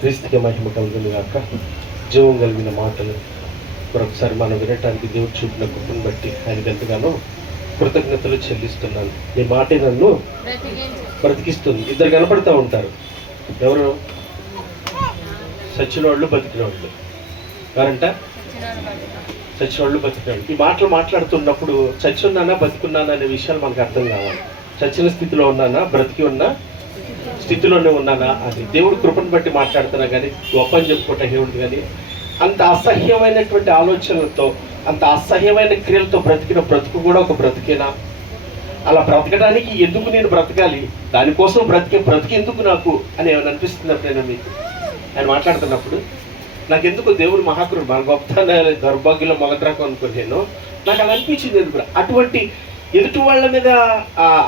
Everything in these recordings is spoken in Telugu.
క్రీస్తుకి మహిమ కలుగును గాక. జీవం కలిగిన మాటలు మరొకసారి మనం వినటానికి దేవుడు చూపిన కృపను బట్టి ఆయనకు ఎంతగానో కృతజ్ఞతలు చెల్లిస్తున్నాను. ఈ మాట నన్ను బ్రతికిస్తుంది. ఇద్దరు కనపడుతూ ఉంటారు. ఎవరు? చచ్చిన వాళ్ళు, బతికిన వాళ్ళు. ఎవరంట? చచ్చిన వాళ్ళు, బతికిన వాళ్ళు. ఈ మాటలు మాట్లాడుతున్నప్పుడు చచ్చి ఉన్నానా బతికున్నానా అనే విషయాలు మనకు అర్థం కావాలి. చచ్చిన స్థితిలో ఉన్నానా, బ్రతికి ఉన్నా స్థితిలోనే ఉన్నానా అది దేవుడు కృపను బట్టి మాట్లాడుతున్నా. కానీ గొప్ప అని చెప్పుకోవటం ఏముంది? కానీ అంత అసహ్యమైనటువంటి ఆలోచనలతో, అంత అసహ్యమైన క్రియలతో బ్రతికిన బ్రతుకు కూడా ఒక బ్రతికేనా? అలా బ్రతకడానికి ఎందుకు నేను బ్రతకాలి? దానికోసం బ్రతికి ఎందుకు నాకు అని ఏమైనా అనిపిస్తున్నప్పుడైనా మీకు ఆయన మాట్లాడుతున్నప్పుడు నాకెందుకు దేవుడు మహాకృడు మన గొప్ప దౌర్భాగ్యంలో మొగద్రాకు అనుకున్నాను. నాకు అలా అనిపించింది. ఎందుకు అటువంటి ఎదుటి వాళ్ళ మీద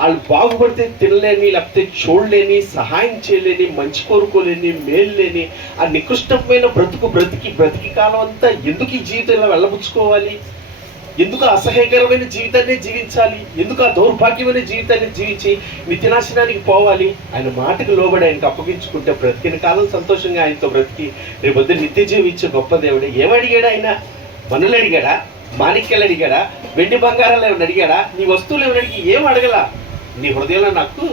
వాళ్ళు బాగుపడితే తినలేని, లేకపోతే చూడలేని, సహాయం చేయలేని, మంచి కోరుకోలేని, మేలు లేని ఆ నికృష్టమైన బ్రతికి కాలం అంతా ఎందుకు ఈ జీవితంలో వెళ్ళబుచ్చుకోవాలి? ఎందుకు అసహ్యకరమైన జీవితాన్ని జీవించాలి? ఎందుకు ఆ దౌర్భాగ్యమైన జీవితాన్ని జీవించి నిత్యనాశనానికి పోవాలి? ఆయన మాటకు లోబడి ఆయనకు అప్పగించుకుంటే బ్రతికిన కాలం సంతోషంగా ఆయనతో బ్రతికి రేపొద్దు నిత్య జీవించే గొప్ప దేవుడు. ఏమడిగాడు ఆయన? మనులు అడిగాడా? మాణిక్యాలు అడిగాడా? వెండి బంగారాలు ఏమైనా అడిగాడా? నీ వస్తువులు ఏమైనా అడిగి ఏం అడగలా. నీ హృదయంలో నాకు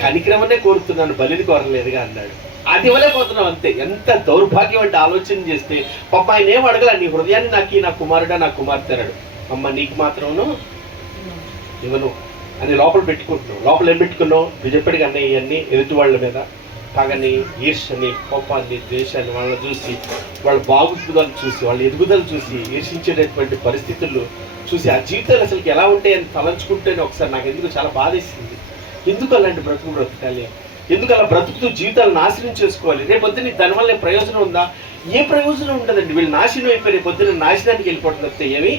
కనికరమనే కోరుతున్నాను, బలిని కోరలేదుగా అన్నాడు. అది ఇవ్వలేకపోతున్నావు అంతే. ఎంత దౌర్భాగ్యం అంటే ఆలోచన చేస్తే పాప ఆయన ఏం అడగల. నీ హృదయాన్ని నాకు నా కుమారుడా, నా కుమార్తె అన్నాడు. అమ్మ నీకు మాత్రమును ఇవ్వను అని లోపల పెట్టుకుంటున్నావు. లోపల ఏం పెట్టుకున్నావు? నువ్వు చెప్పాడు కన్నా ఇవన్నీ ఎదుటి వాళ్ళ మీద పగని, ఈర్ష్యని, కోపాన్ని, ద్వేషాన్ని, వాళ్ళని చూసి, వాళ్ళ బాగుదలను చూసి, వాళ్ళ ఎదుగుదల చూసి ఈర్షించేటటువంటి పరిస్థితులు చూసి ఆ జీవితాలు అసలుకి ఎలా ఉంటాయని తలంచుకుంటేనే ఒకసారి నాకు ఎందుకు చాలా బాధేసింది. ఎందుకు అలాంటి బ్రతకాలి? ఎందుకు అలా బ్రతుకుతూ జీవితాలు నాశనం చేసుకోవాలి? రేపొద్దున దానివల్ల ప్రయోజనం ఉందా? ఏ ప్రయోజనం ఉండదండి. వీళ్ళు నాశనం అయిపోయి రేపొద్దున నాశనానికి వెళ్ళిపోతుంది తప్పితే ఏమీ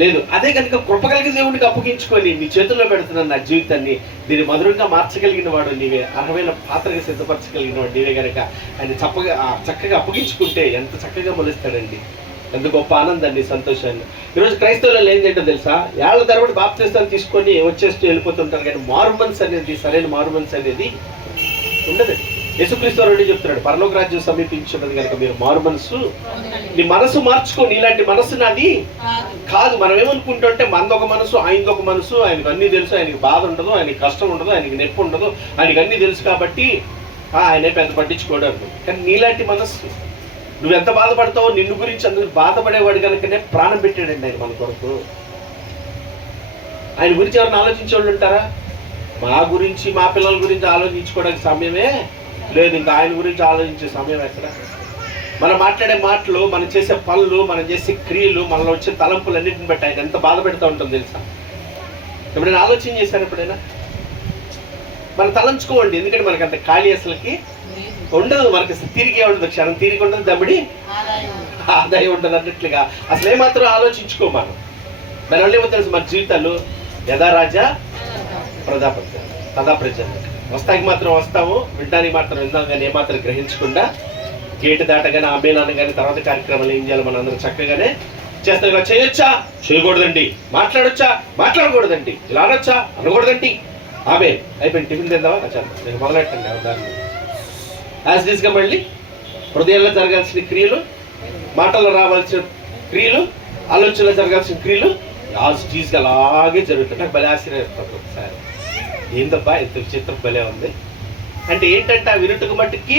లేదు. అదే కనుక కృప కలిగిన దేవుడికి అప్పగించుకొని నీ చేతుల్లో పెడుతున్నాను నా జీవితాన్ని, దీన్ని మధురంగా మార్చగలిగిన వాడు నీవే, అర్హమైన పాత్రగా సిద్ధపరచగలిగిన వాడు నీవే కనుక ఆయన చక్కగా అప్పగించుకుంటే ఎంత చక్కగా మొలుస్తాడండి. ఎంత గొప్ప ఆనందాన్ని, సంతోషాన్ని. ఈరోజు క్రైస్తవులు ఏం ఏంటో తెలుసా? ఏళ్ల తరబడి బాప్తిస్తాలు తీసుకొని వచ్చేస్తూ వెళ్ళిపోతుంటారు. కానీ మారుమనసు అనేది, సరైన మారుమనసు అనేది ఉండదు. యేసుక్రీస్తు రెడ్డి చెప్తున్నాడు, పరలోక రాజ్యం సమీపించున్నది కనుక మీరు మారుమనసు, నీ మనసు మార్చుకో. నీలాంటి మనసు నాది కాదు. మనం ఏమనుకుంటుంటే మనదొక మనసు, ఆయనదొక మనసు. ఆయనకు అన్నీ తెలుసు, ఆయనకి బాధ ఉండదు, ఆయనకి కష్టం ఉండదు, ఆయనకి నొప్పి ఉండదు, ఆయనకి అన్నీ తెలుసు కాబట్టి ఆయనే పెద్ద పట్టించుకోవడం. కానీ నీలాంటి మనస్సు, నువ్వు ఎంత బాధపడతావో నిన్ను గురించి అందుకు బాధపడేవాడు కనుకనే ప్రాణం పెట్టాడండి ఆయన మన కొరకు. ఆయన గురించి ఎవరిని ఆలోచించేవాళ్ళు ఉంటారా? మా గురించి, మా పిల్లల గురించి ఆలోచించుకోవడానికి సమయమే లేదు. ఇంకా ఆయన గురించి ఆలోచించే సమయం ఎక్కడ? మనం మాట్లాడే మాటలు, మనం చేసే పనులు, మనం చేసే క్రియలు, మనలో వచ్చే తలంపులు అన్నింటిని బట్టి ఆయన ఎంత బాధ పెడతా ఉంటుంది తెలుసా? ఎప్పుడైనా ఆలోచన చేశారు? ఎప్పుడైనా మనం తలంచుకోండి. ఎందుకంటే మనకు అంత ఖాళీ అసలుకి ఉండదు. మనకి తిరిగి ఉండదు, క్షణం తిరిగి ఉండదు, దమ్మిడి ఆదాయం ఉండదు అన్నట్లుగా అసలు ఏమాత్రం ఆలోచించుకో. మనం దానివల్ల ఏమో తెలుసు, మన జీవితాలు యథా రాజా తదా ప్రజ. వస్తానికి మాత్రం వస్తాము, వినడానికి మాత్రం విందాం, కానీ ఏమాత్రం గ్రహించకుండా గేటు దాటగానే ఆమెనాను కానీ తర్వాత కార్యక్రమాలు ఏం చేయాలి మనం అందరం చక్కగానే చేస్తాం. ఇలా చేయొచ్చా? చేయకూడదండి. మాట్లాడొచ్చా? మాట్లాడకూడదండి. ఇలా అనొచ్చా? అనకూడదండి. ఆమె అయిపోయింది. టిఫిన్ తిందామా? చాలా నేను మొదలెట్టండి దాన్ని. యాజ్ డీస్గా మళ్ళీ హృదయంలో జరగాల్సిన క్రియలు, మాటల్లో రావాల్సిన క్రియలు, ఆలోచనలో జరగాల్సిన క్రియలు యాజ్ డీస్గా అలాగే జరుగుతుంది. నాకు భలే ఆశ్చర్యపడుతుంది ఒకసారి. ఏందబ్బా ఎంత విచిత్రం భలే ఉంది అంటే ఏంటంటే ఆ వినుటకు మట్టుకి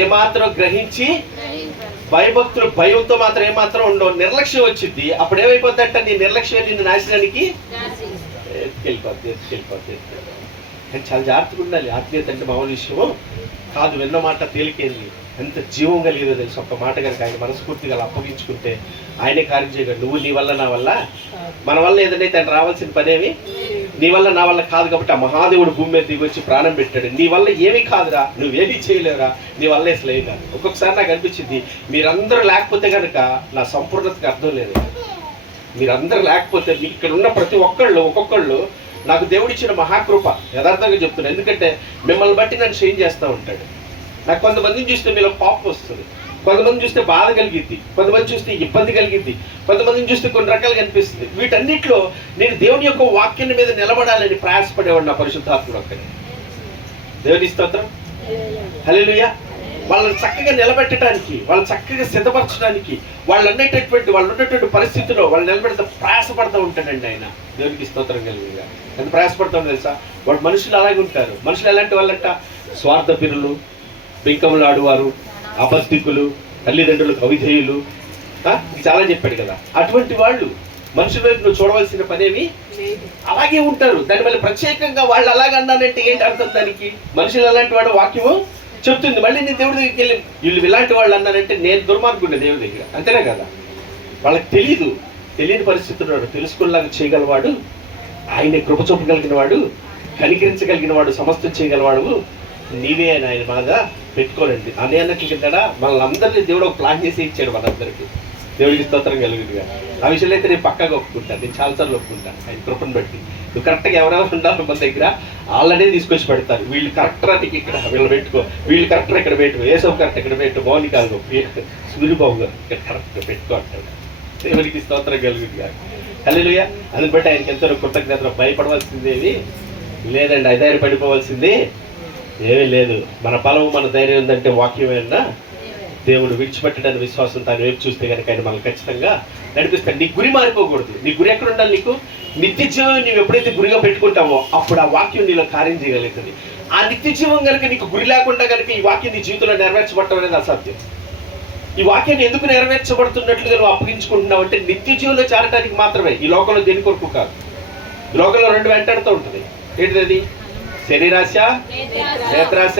ఏమాత్రం గ్రహించి భయభక్తులు, భయంతో మాత్రం ఏమాత్రం ఉండవు. నిర్లక్ష్యం వచ్చింది. అప్పుడు ఏమైపోతుందంట, నీ నిర్లక్ష్యం నిన్ను నాశనానికి ఎత్తుకెళ్ళిపోద్ది. కానీ చాలా జాగ్రత్తగా ఉండాలి. ఆత్మీయత అంటే మామూలు విషయము కాదు. విన్న మాట తేలికేంది, ఎంత జీవం కలిగేదో తెలుసు. ఒక్క మాట కనుక ఆయన మనస్ఫూర్తిగా అప్పగించుకుంటే ఆయనే కార్యం చేయగలడు. నువ్వు నీ వల్ల, నా వల్ల, మన వల్ల ఏదైతే ఆయన రావాల్సిన పనేమి నీ వల్ల నా వల్ల కాదు. కాబట్టి ఆ మహాదేవుడు భూమి మీద దిగి వచ్చి ప్రాణం పెట్టాడు. నీ వల్ల ఏమీ కాదురా, నువ్వేమీ చేయలేవురా, నీ వల్ల అసలు ఏం కాదు. ఒక్కొక్కసారి నాకు అనిపించింది, మీరందరూ లేకపోతే కనుక నా సంపూర్ణతకు అర్థం లేదు. మీరందరూ లేకపోతే ఇక్కడ ఉన్న ప్రతి ఒక్కొక్కళ్ళు నాకు దేవుడిచ్చిన మహాకృప. యథార్థంగా చెప్తున్నాను. ఎందుకంటే మిమ్మల్ని బట్టి నన్ను షేర్ చేస్తూ ఉంటాడు. నాకు కొంతమందిని చూస్తే మీలో కోపం వస్తుంది, కొంతమంది చూస్తే బాధ కలిగిద్ది, కొంతమంది చూస్తే ఇబ్బంది కలిగిద్ది, కొంతమందిని చూస్తే కొన్ని రకాలుగా అనిపిస్తుంది. వీటన్నిటిలో నేను దేవుని యొక్క వాక్యం మీద నిలబడాలని ప్రయాసపడేవాడు నా పరిశుద్ధాత్ముడు ఒక్కడే. దేవుని స్తోత్రం. హల్లెలూయా. వాళ్ళని చక్కగా నిలబెట్టడానికి, వాళ్ళని చక్కగా సిద్ధపరచడానికి, వాళ్ళు ఉన్నటువంటి పరిస్థితుల్లో వాళ్ళు నిలబెడితే ప్రయాసపడుతూ ఉంటాడండి ఆయన. దేవునికి స్తోత్రం కలిగిగా. ఎంత ప్రయాసపడతాం తెలుసా? వాడు మనుషులు అలాగే ఉంటారు. మనుషులు ఎలాంటి వాళ్ళంట? స్వార్థపరులు, బింకములు ఆడువారు, అబద్ధికులు, తల్లిదండ్రులకు అవిధేయులు, చాలా చెప్పాడు కదా. అటువంటి వాళ్ళు మనుషుల వైపు నువ్వు చూడవలసిన పనేమి అలాగే ఉంటారు. దానివల్ల ప్రత్యేకంగా వాళ్ళు అలాగన్నానంటే ఏంటి అర్థం? దానికి మనుషులు అలాంటి వాడు వాక్యము చెప్తుంది. మళ్ళీ నేను దేవుడి దగ్గరికి వెళ్ళి వీళ్ళు ఇలాంటి వాళ్ళు అన్నారంటే నేను దుర్మార్గుండే దేవుడి దగ్గర, అంతేనే కదా. వాళ్ళకి తెలియని పరిస్థితుల్లో తెలుసుకునేలాగా చేయగలవాడు ఆయనే, కృప చూపగలిగిన వాడు, కనికరించగలిగిన వాడు, సమస్తం చేయగలవాడు నీవే అని ఆయన బాగా పెట్టుకోనండి. అన్నట్లు కిందడా మనల్ని అందరినీ దేవుడు ఒక ప్లాన్ చేసి ఇచ్చాడు మనందరికీ. దేవుడికి స్తోత్రం కలిగినగా. ఆ విషయంలో అయితే నేను పక్కాగా ఒప్పుకుంటాను, నేను చాలాసార్లు ఒప్పుకుంటాను ఆయన కృపను బట్టి. నువ్వు కరెక్ట్గా ఎవరెవరు ఉండాలి మన దగ్గర వాళ్ళనే తీసుకొచ్చి పెడతారు. వీళ్ళు కరెక్టరా నీకు ఇక్కడ వీళ్ళు పెట్టుకో, వీళ్ళు కరెక్టర్ ఇక్కడ పెట్టుకో, ఏసవ్ కరెక్ట్ ఇక్కడ పెట్టు, మౌనికాలు సూర్యబాబు గారు ఇక్కడ కరెక్ట్గా పెట్టుకో అంటాడు. దేవుడికి స్తోత్రం కలిగినగా. హల్లెలూయా. అందుని బట్టి ఆయనకి ఎంతో కృతజ్ఞతలు. భయపడవలసిందేవి లేదండి, అధైర్య పడిపోవలసింది ఏమీ లేదు. మన బలం మన ధైర్యం ఉందంటే వాక్యమేనా దేవుడు విడిచిపెట్టడానికి విశ్వాసం తాను వైపు చూస్తే కనుక ఆయన మనల్ని ఖచ్చితంగా నడిపిస్తాడు. నీ గురి మారిపోకూడదు. నీ గురి ఎక్కడ ఉండాలి? నీకు నిత్య జీవం నువ్వు ఎప్పుడైతే గురిగా పెట్టుకుంటావో అప్పుడు ఆ వాక్యం నీలో కార్యం చేయగలుగుతుంది. ఆ నిత్య జీవం కనుక నీకు గురి లేకుండా కనుక ఈ వాక్యం నీ జీవితంలో నెరవేర్చబడటం అనేది అసాధ్యం. ఈ వాక్యాన్ని ఎందుకు నెరవేర్చబడుతున్నట్లుగా నువ్వు అప్పగించుకుంటున్నావు అంటే నిత్య జీవంలో చేరడానికి మాత్రమే. ఈ లోకంలో దేని కొరకు కాదు. ఈ లోకంలో రెండు వెంటాడుతూ ఉంటుంది. ఏంటిది? శరీరాశ, నేత్రాశ.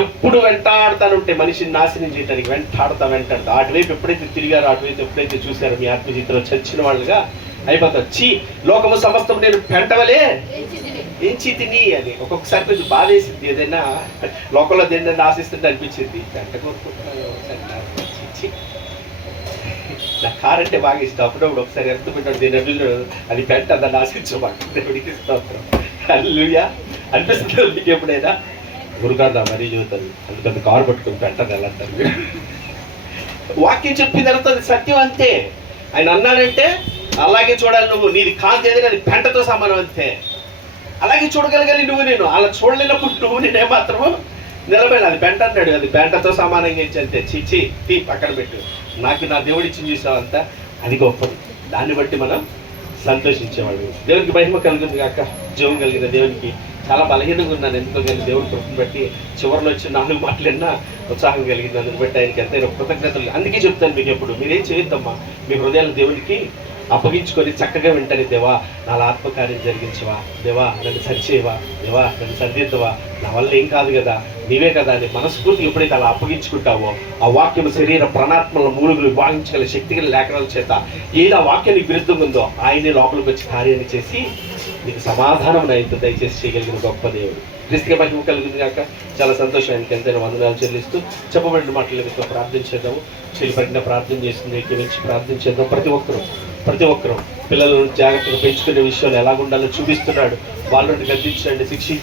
ఎప్పుడు వెంటాడుతానుంటే మనిషిని నాశనం చేయడానికి వెంటాడుతా. అటువైపు ఎప్పుడైతే తిరిగారో, అటువైపు ఎప్పుడైతే చూసారో మీ ఆత్మజీవితంలో చచ్చిన వాళ్ళుగా అయిపోతారు. లోకము సమస్తం నేను పెంటవలే ఎంచి తిని అని ఒక్కొక్కసారి కొంచెం బాధేసింది. ఏదైనా లోకంలో దేన్ని ఆశిస్తుంది అనిపించింది. పెంట కోరుకుంటున్నాను నా కార్ అంటే బాగా ఇష్టం. అప్పుడప్పుడు ఒకసారి ఎంత పెట్టాడు దీని అది పెంట, దాన్ని ఆశించమాట. దేవుడికి స్తోత్రం. హల్లెలూయా. అనిపిస్తుంది మీకు ఎప్పుడైనా? గురుగారు నా మరీ చూస్తుంది, అందుకంత కారు పట్టుకుని పెట్టండి ఎలా అంటారు మీరు. వాక్యం చెప్పిన తర్వాత అది సత్యం అంతే. ఆయన అన్నాడంటే అలాగే చూడాలి. నువ్వు నీది కాంతి ఏదైనా అది పెంటతో సమానం అంతే. అలాగే చూడగలగాలి నువ్వు. నేను అలా చూడలేనప్పుడు నువ్వు నేనే మాత్రము నిలబడి అది పెంట అన్నాడు, అది పెంటతో సమానంగా ఇచ్చి అంతే. చీచి తీ పక్కన పెట్టు. నాకు నా దేవుడి ఇచ్చి చూసావంతా అది గొప్పది. దాన్ని బట్టి మనం సంతోషించేవాడు. దేవునికి మహిమ కలిగింది కాక. జీవం కలిగిన దేవునికి చాలా బలహీనంగా ఉన్నాను ఎందుకో కానీ దేవుడి కృపను బట్టి చివరిలో వచ్చి 4 మాటలన్నా ఉత్సాహం కలిగింది. అందుని బట్టి ఆయనకి ఎంతైనా కృతజ్ఞతలు. అందుకే చెప్తాను మీకు ఎప్పుడు మీరేం చేయొద్దమ్మా, మీ హృదయాలు దేవునికి అప్పగించుకొని చక్కగా వింటాను. దేవా నా ఆత్మకార్యం జరిగించవా, దేవా నన్ను సరిచేయవా, దేవా నన్ను సరిదిద్దవా, నా వల్ల ఏం కాదు కదా, నీవే కదా అని మనస్ఫూర్తి ఎప్పుడైతే అలా అప్పగించుకుంటావో ఆ వాక్యం శరీర ప్రణాత్మల మూలుగులు వాయించగల శక్తిగల లేఖనాల చేత ఏది ఆ వాక్యానికి విరుద్ధంగా ఉందో ఆయనే లోపలికి వచ్చి కార్యాన్ని చేసి నీకు సమాధానం అయితే దయచేసి చేయగలిగిన గొప్ప దేవుడు. క్రీస్తుకి మహిమ కలిగింది కాక. చాలా సంతోషం. ఆయనకి ఎంతైనా వందనాలు చెల్లిస్తూ చెప్పబడిన మాటలు ప్రార్థించేద్దాము. చెల్లిపడిన ప్రార్థన చేస్తుంది, ఎక్కించి ప్రార్థించేద్దాం. ప్రతి ఒక్కరూ పిల్లలను జాగ్రత్తగా పెంచుకునే విషయాలు ఎలాగుండాలో చూపిస్తున్నాడు. వాళ్ళని గద్దించండి, శిక్షించండి.